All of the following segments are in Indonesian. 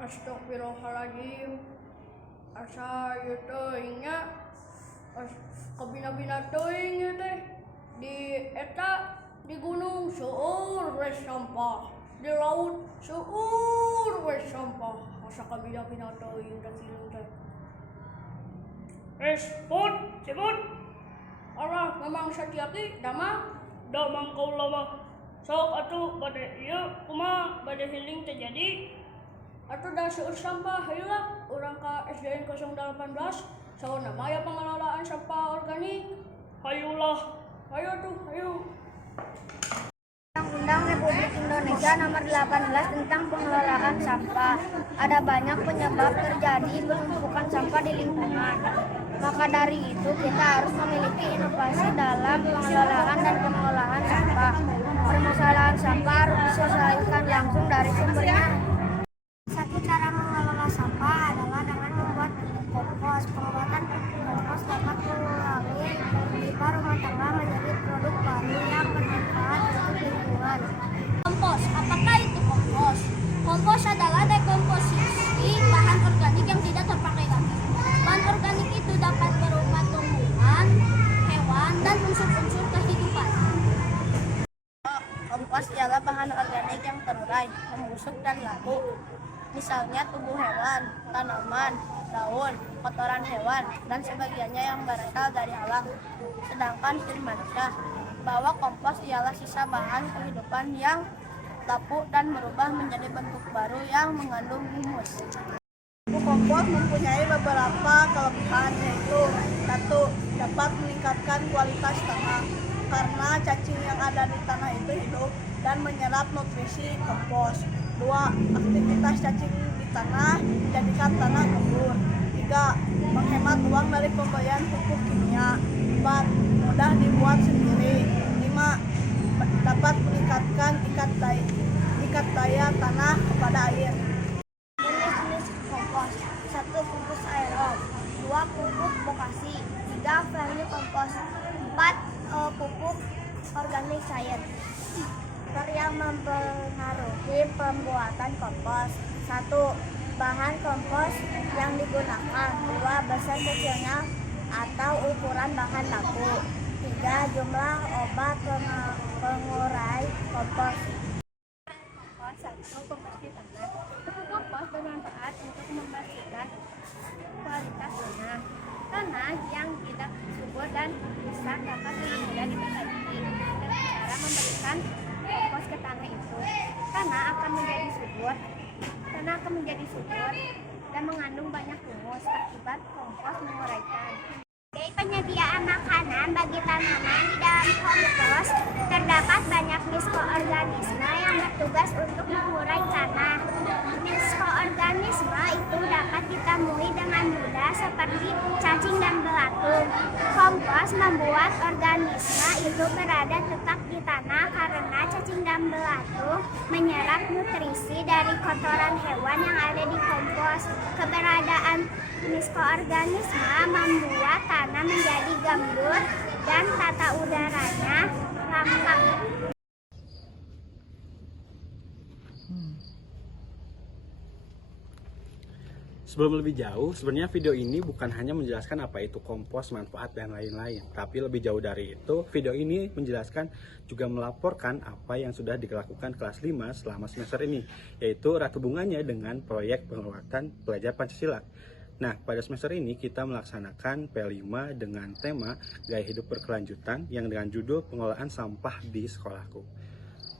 Astagfirullahaladzim. Asa ieu teuing nya. Kabina-bina teuing ieu teh. Di eta di gunung seueur we sampah. Di laut seueur we sampah. Asa kabina-bina teuing da kieu teh. Pun, sipun. Allah memang satiaki damang. Damang kaula mah. Sok atuh bade ieu kumaha bade healing teh jadi. Atuh da seueur sampah heula urang ka SDN 018 sauna maya pengelolaan sampah organik. Hayulah, ayo tuh, ayo. Undang-Undang Republik Indonesia Nomor 18 tentang pengelolaan sampah. Ada banyak penyebab terjadi penumpukan sampah di lingkungan. Maka dari itu kita harus memiliki inovasi dalam pengelolaan dan pengolahan sampah. Permasalahan sampah harus diselesaikan langsung dari sumbernya. Satu cara mengelola sampah adalah dengan membuat kompos. Pembuatan kompos dapat mengurangi limbah rumah tangga menjadi produk baru yang bermanfaat untuk lingkungan. Kompos, apakah itu kompos? Kompos adalah dekomposisi bahan organik yang tidak terpakai lagi. Bahan organik itu dapat berupa tumbuhan, hewan, dan unsur-unsur kehidupan. Kompos adalah bahan organik yang terurai, membusuk dan laku. Misalnya tubuh hewan, tanaman, daun, kotoran hewan, dan sebagiannya yang berasal dari alam. Sedangkan diri manusia, bahwa kompos ialah sisa bahan kehidupan yang lapuk dan berubah menjadi bentuk baru yang mengandung humus. Kompos mempunyai beberapa kelebihan, yaitu 1. Dapat meningkatkan kualitas tanah karena cacing yang ada di tanah itu hidup dan menyerap nutrisi kompos. 2. Aktivitas cacing di tanah menjadikan tanah gembur. 3. Menghemat uang dari pembelian pupuk kimia. 4. Mudah dibuat sendiri. 5. Dapat meningkatkan ikat daya tanah kepada air. Jenis-jenis kompos: 1. Pupuk aerob, 2. Pupuk bokasi, 3. vermikompos, 4. Pupuk organik cair. Faktor yang mempengaruhi pembuatan kompos: 1. Bahan kompos yang digunakan, 2. Besar kecilnya atau ukuran bahan baku, 3. Jumlah obat pengurai kompos. 1. Pembersih tanah. Pupuk kompos bermanfaat untuk membersihkan kualitas tanah. Tanah yang tidak subur dan rusak dapat lebih mudah diperbaiki dengan cara memberikan kompos ke tanah itu. Tanah akan menjadi subur dan mengandung banyak humus akibat kompos menguraikan. Sebagai penyediaan makanan bagi tanaman, di dalam kompos terdapat banyak mikroorganisme yang bertugas untuk mengurai tanah. Mikroorganisme itu dapat ditemui dengan mudah seperti cacing dan belatung. Kompos membuat organisme itu berada tetap di tanah karena cacing dan belatung menyerap nutrisi dari kotoran hewan yang ada di kompos. Keberadaan mikroorganisme membuat tanah menjadi gembur dan tata udaranya lengkap. Sebelum lebih jauh, sebenarnya video ini bukan hanya menjelaskan apa itu kompos, manfaat, dan lain-lain. Tapi lebih jauh dari itu, video ini menjelaskan juga melaporkan apa yang sudah dilakukan kelas 5 selama semester ini, yaitu erat hubungannya dengan proyek penguatan pelajar Pancasila. Nah, pada semester ini kita melaksanakan P5 dengan tema Gaya Hidup Berkelanjutan yang dengan judul Pengelolaan Sampah di Sekolahku.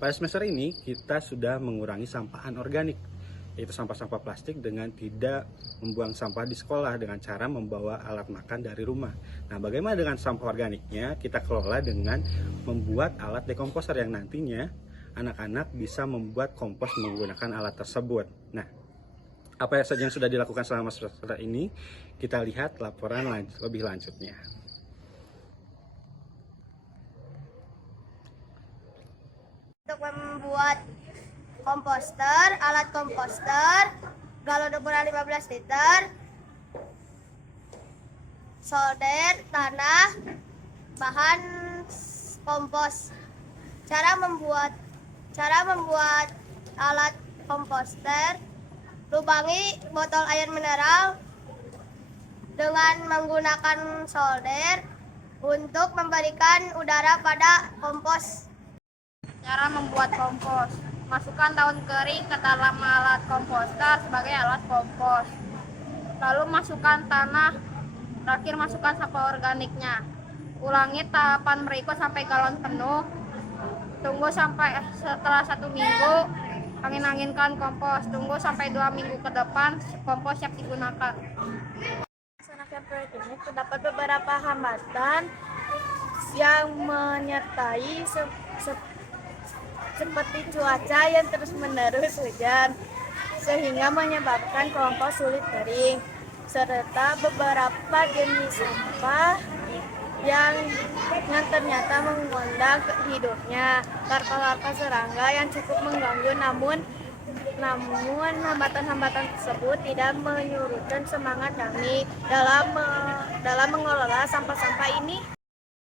Pada semester ini kita sudah mengurangi sampah anorganik, yaitu sampah-sampah plastik dengan tidak membuang sampah di sekolah dengan cara membawa alat makan dari rumah. Nah, bagaimana dengan sampah organiknya? Kita kelola dengan membuat alat dekomposer yang nantinya anak-anak bisa membuat kompos menggunakan alat tersebut. Nah, apa saja yang sudah dilakukan selama semester ini? Kita lihat laporan lebih lanjutnya. Untuk membuat komposter, alat komposter, galon ukuran 15 liter, solder, tanah, bahan kompos. Cara membuat alat komposter: Lubangi botol air mineral dengan menggunakan solder untuk memberikan udara pada kompos. Cara membuat kompos. Masukkan daun kering ke dalam alat komposter sebagai alat kompos. Lalu masukkan tanah, terakhir masukkan sampah organiknya. Ulangi tahapan berikut sampai galon penuh. Tunggu sampai setelah 1 minggu, angin-anginkan kompos. Tunggu sampai 2 minggu ke depan, kompos siap digunakan. Melaksanakan proyek ini terdapat beberapa hambatan yang menyertai seperti cuaca yang terus-menerus hujan sehingga menyebabkan kompos sulit kering, serta beberapa jenis sampah yang ternyata mengundang hidupnya larva-larva serangga yang cukup mengganggu, namun hambatan-hambatan tersebut tidak menyurutkan semangat kami dalam mengelola sampah-sampah ini.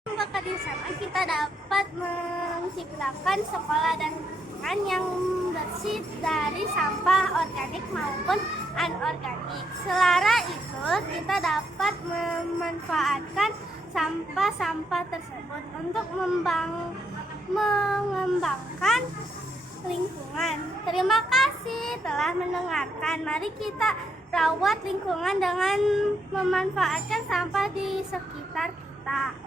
Bekerja sama kita dapat menciptakan sekolah dan lingkungan yang bersih dari sampah organik maupun anorganik. Selara itu, kita dapat memanfaatkan sampah-sampah tersebut untuk mengembangkan lingkungan. Terima kasih telah mendengarkan. Mari kita rawat lingkungan dengan memanfaatkan sampah di sekitar kita.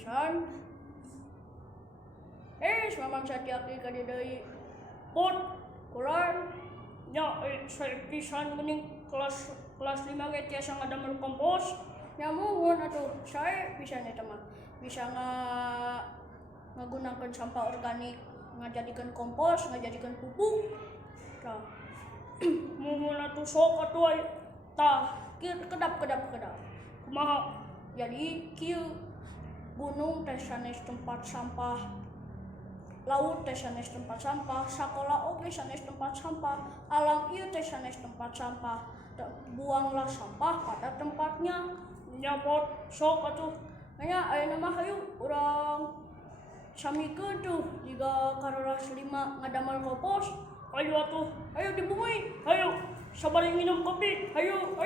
pisan. Mamang satiaki ka di deui. Put, kurang nya saya pisan mending kelas 5 ge tiasa ngadamel kompos. Nya muhun atuh saya pisan eta mah. Bisa ngagunakeun sampah organik, ngajadikeun kompos, ngajadikeun pupuk. Tah. Muhun atuh sok atuh aya. Tah, kedap. Kumaha? Jadi kieu gunung teh sanes tempat sampah, laut teh sanes tempat sampah, sakola oge sanes tempat sampah, alam ieu teh sanes tempat sampah. Buanglah sampah pada tempatnya. Nyapot sok atuh. Nya ayeuna mah hayu urang samikeun tuh jiga karoras 5 ngadamel kompos. Ayo atuh, ayo di bumi, ayo sabari minum kopi, ayo.